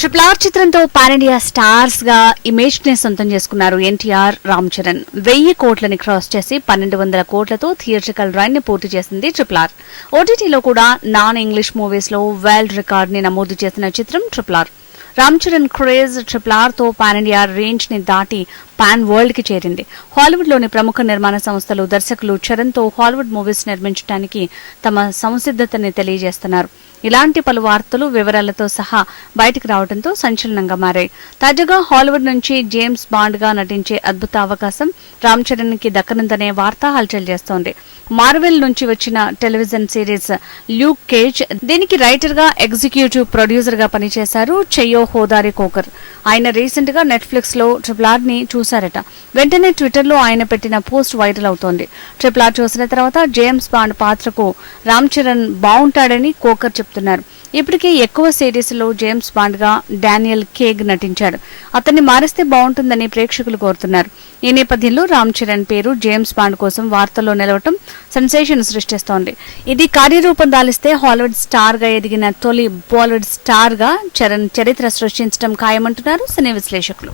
Triple R చిత్రంతో pan India స్టార్స్గా ఇమేజ్ని సొంతం చేసుకున్నారు ఎన్టీఆర్ రామ్ చరణ్. వెయ్యి కోట్లని క్రాస్ చేసి పన్నెండు వందల కోట్లతో థియేట్రికల్ రన్ని పూర్తి చేసింది ట్రిపుల్ ఆర్. ఓటీటీలో కూడా నాన్ ఇంగ్లీష్ మూవీస్లో వరల్డ్ రికార్డ్ని నమోదు చేసిన చిత్రం triple R. Ram Charan craze triple ఆర్తో pan India రేంజ్ని దాటి పాన్ వరల్డ్కి చేరింది. హాలీవుడ్లోని ప్రముఖ నిర్మాణ సంస్థలు దర్శకులు చరణ్తో హాలీవుడ్ మూవీస్ నిర్మించడానికి తమ సంసిద్ధతని తెలియజేస్తున్నారు. ఇలాంటి పలు వార్తలు వివరాలతో సహా బయటకు రావడంతో సంచలనంగా మారాయి. తాజాగా హాలీవుడ్ నుంచి జేమ్స్ బాండ్గా నటించే అద్భుత అవకాశం రామ్ చరణ్కి దక్కనుందనే వార్త హల్చల్ చేస్తోంది. మార్వెల్ నుంచి వచ్చిన టెలివిజన్ సిరీస్ ల్యూక్ కేజ్ దీనికి రైటర్గా ఎగ్జిక్యూటివ్ ప్రొడ్యూసర్గా పనిచేశారు చెయ్యో హోదారి కోకర్. ఆయన రీసెంట్గా నెట్ఫ్లిక్స్లో ట్రిపుల్ ఆర్ని చూశారట. వెంటనే ట్విట్టర్లో ఆయన పెట్టిన పోస్ట్ వైరల్ అవుతోంది. ట్రిపుల్ ఆర్ చూసిన తర్వాత జేమ్స్ బాండ్ పాత్రకు రామ్ చరణ్ బాగుంటాడని కోకర్ చెప్తున్నారు. ఇప్పటికే ఎక్కువ సిరీస్లో జేమ్స్ బాండ్గా డానియల్ కేగ్ నటించాడు. అతన్ని మారిస్తే బాగుంటుందని ప్రేక్షకులు కోరుతున్నారు. ఈ నేపథ్యంలో రామ్ చరణ్ పేరు జేమ్స్ బాండ్ కోసం వార్తల్లో నిలవటం సెన్సేషన్ సృష్టిస్తోంది. ఇది కార్యరూపం దాలిస్తే హాలీవుడ్ స్టార్గా ఎదిగిన తొలి బాలీవుడ్ స్టార్గా చరణ్ చరిత్ర సృష్టించడం ఖాయమంటున్నారు సినీ విశ్లేషకులు.